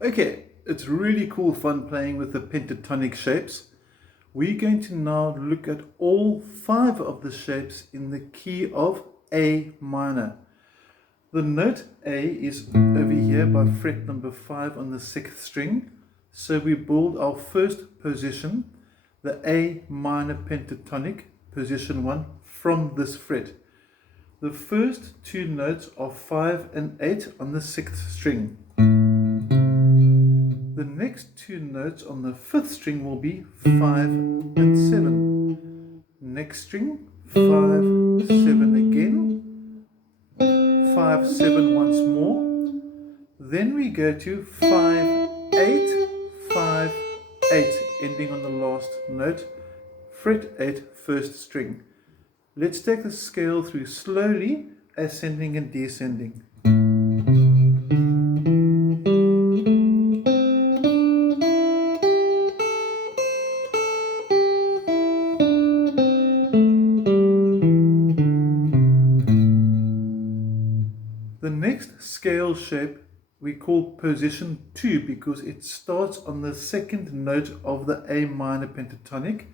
Okay, it's really cool fun playing with the pentatonic shapes. We're going to now look at all 5 of the shapes in the key of A minor. The note A is over here by fret number 5 on the 6th string. So we build our first position, the A minor pentatonic, position 1, from this fret. The first 2 notes are 5 and 8 on the 6th string. The next 2 notes on the 5th string will be 5 and 7. Next string, 5, 7 again, 5, 7 once more. Then we go to 5, 8, 5, 8, ending on the last note, fret 8, 1st string. Let's take the scale through slowly, ascending and descending. The next scale shape we call position 2 because it starts on the 2nd note of the A minor pentatonic.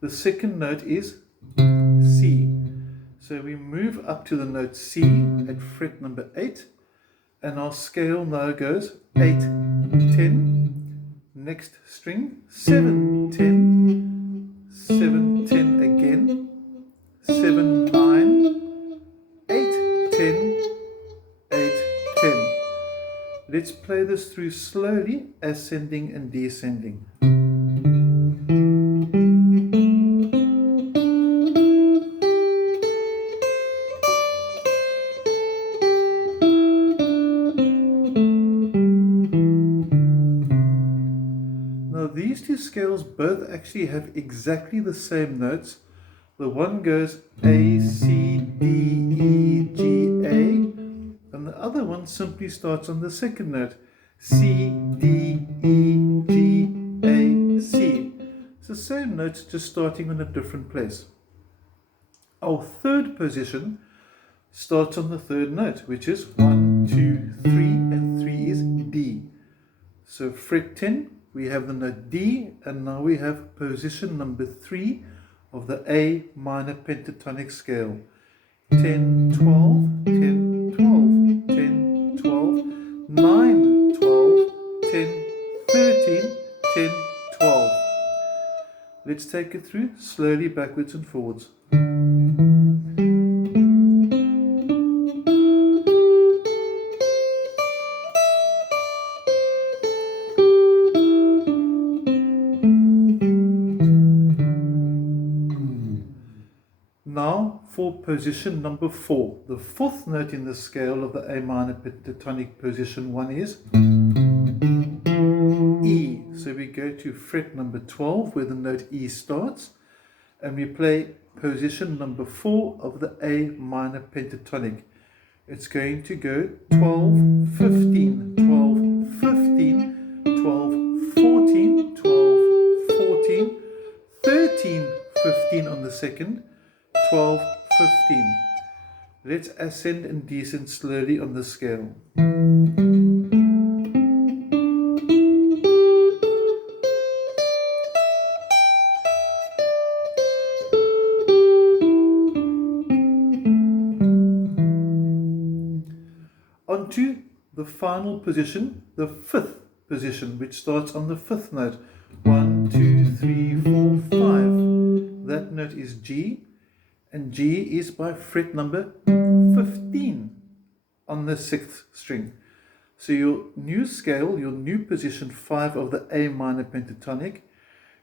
The 2nd note is C. So we move up to the note C at fret number 8, and our scale now goes 8, 10, next string, 7, 10, 7, 10 again, 7, 9, 8, 10, 8, 10. Let's play this through slowly, ascending and descending. Now these 2 scales both actually have exactly the same notes. The one goes A, C, D, E, G, A. And the other one simply starts on the 2nd note, C, D, E, G, A, C. It's the same notes, just starting on a different place. Our 3rd position starts on the 3rd note, which is 1, 2, 3, and 3 is D. So fret 10, we have the note D, and now we have position number 3 of the A minor pentatonic scale. 10, 12, 10, 12, 10, 12, 9, 12, 10, 13, 10, 12. Let's take it through slowly backwards and forwards. Now for position number 4. The 4th note in the scale of the A minor pentatonic position 1 is E. So we go to fret number 12 where the note E starts, and we play position number 4 of the A minor pentatonic. It's going to go 12, 15, 12, 15, 12, 14, 12, 14, 13, 15 on the 2nd, 12, 15. Let's ascend and descend slowly on the scale. On to the final position, the 5th position, which starts on the 5th note. 1, 2, 3, 4, 5. That note is G, and G is by fret number 15 on the 6th string. So your new scale, your new position 5 of the A minor pentatonic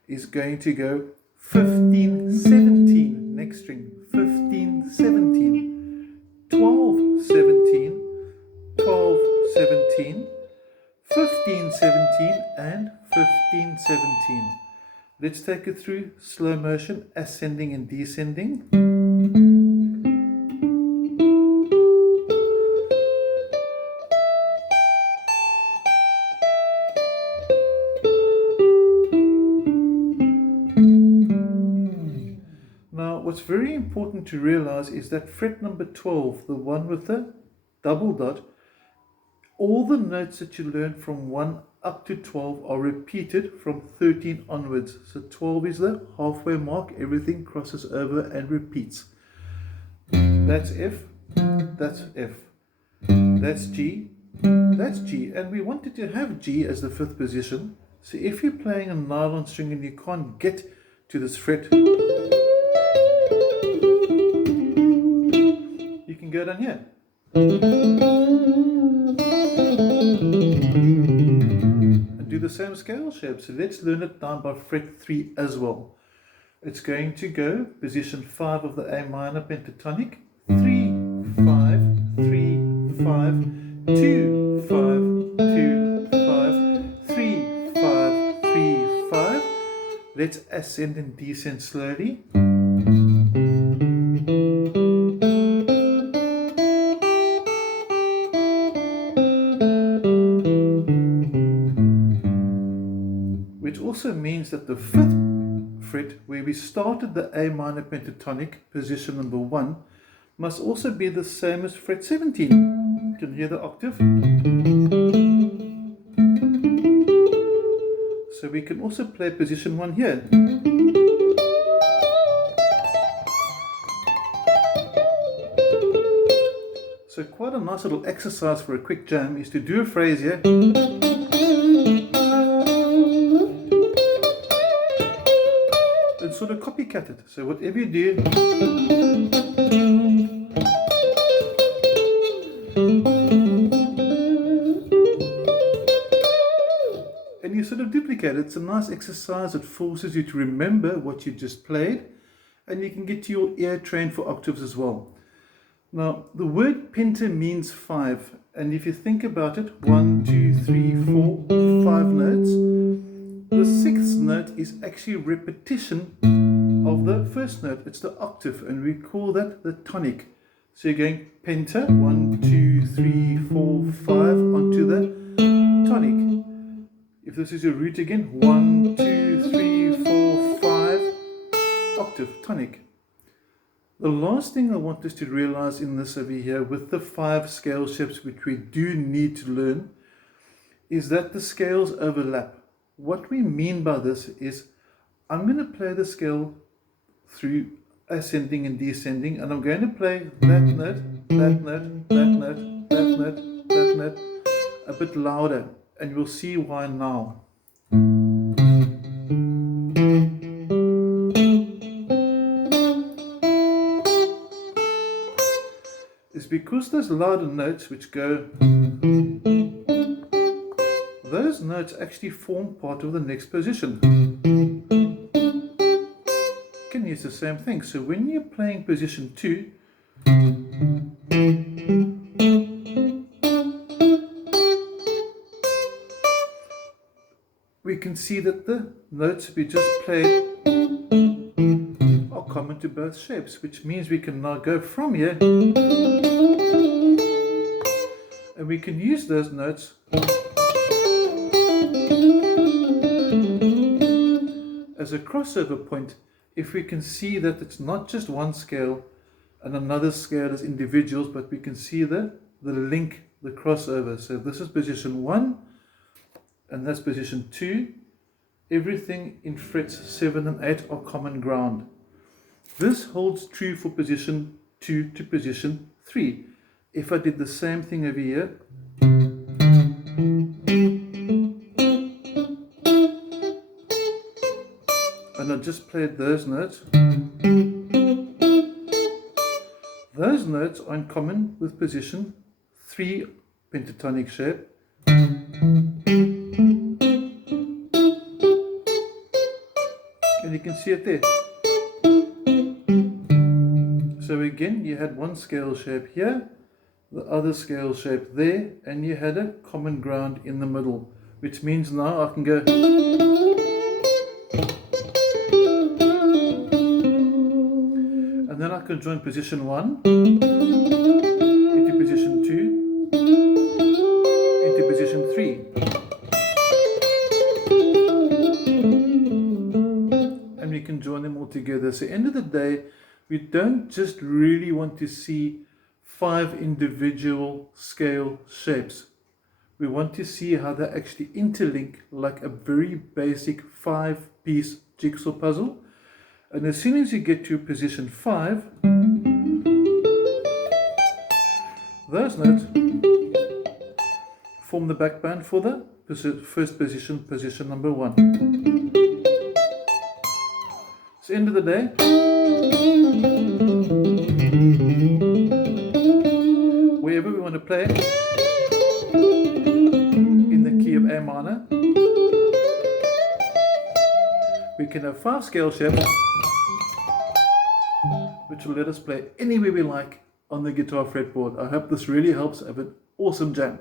is going to go 15, 17, next string, 15, 17, 12, 17, 12, 17, 15, 17, and 15, 17. Let's take it through slow motion, ascending and descending. what's very important to realize is that fret number 12, the one with the double dot, all the notes that you learn from 1 up to 12 are repeated from 13 onwards. So 12 is the halfway mark, everything crosses over and repeats. That's F, that's F, that's G, that's G, and we wanted to have G as the 5th position. So if you're playing a nylon string and you can't get to this fret, you can go down here. And do the same scale shape. So let's learn it down by fret 3 as well. It's going to go position 5 of the A minor pentatonic, 3, 5, 3, 5, 2, 5, 2, 5, 3, 5, 3, 5. Let's ascend and descend slowly. Which also means that the 5th fret, where we started the A minor pentatonic, position number 1, must also be the same as fret 17. You can hear the octave. So we can also play position 1 here. So quite a nice little exercise for a quick jam is to do a phrase here. And sort of copycat it. So whatever you do, and you sort of duplicate it. It's a nice exercise. It forces you to remember what you just played, and you can get to your ear trained for octaves as well. Now, the word penta means 5, and if you think about it, 1, 2, 3, 4, 5 notes. The 6th note is actually repetition of the 1st note. It's the octave, and we call that the tonic. So you're going penta, 1, 2, 3, 4, 5, onto the tonic. If this is your root again, 1, 2, 3, 4, 5, octave, tonic. The last thing I want us to realize in this over here with the 5 scale shapes, which we do need to learn, is that the scales overlap. What we mean by this is I'm going to play the scale through ascending and descending, and I'm going to play that note, that note, that note, that note, that note a bit louder, and you'll see why now. It's because those louder notes which go, those notes actually form part of the next position. You can use the same thing. So when you're playing position 2, we can see that the notes we just played are common to both shapes, which means we can now go from here and we can use those notes as a crossover point if we can see that it's not just one scale and another scale as individuals, but we can see the link, the crossover. So this is position 1 and that's position 2. Everything in frets 7 and 8 are common ground. This holds true for position 2 to position 3. If I did the same thing over here, and I just played those notes are in common with position 3 pentatonic shape. And you can see it there. So again, you had one scale shape here, the other scale shape there, and you had a common ground in the middle, which means now I can go. And then I can join position 1 into position 2 into position 3. And we can join them all together. So end of the day, We don't just really want to see 5 individual scale shapes. We want to see how they actually interlink like a very basic 5-piece jigsaw puzzle. And as soon as you get to position 5, those notes form the backbone for the first position, position number 1. So end of the day, wherever we want to play in the key of A minor, we can have 5 scale shapes which will let us play anywhere we like on the guitar fretboard. I hope this really helps. Have an awesome jam.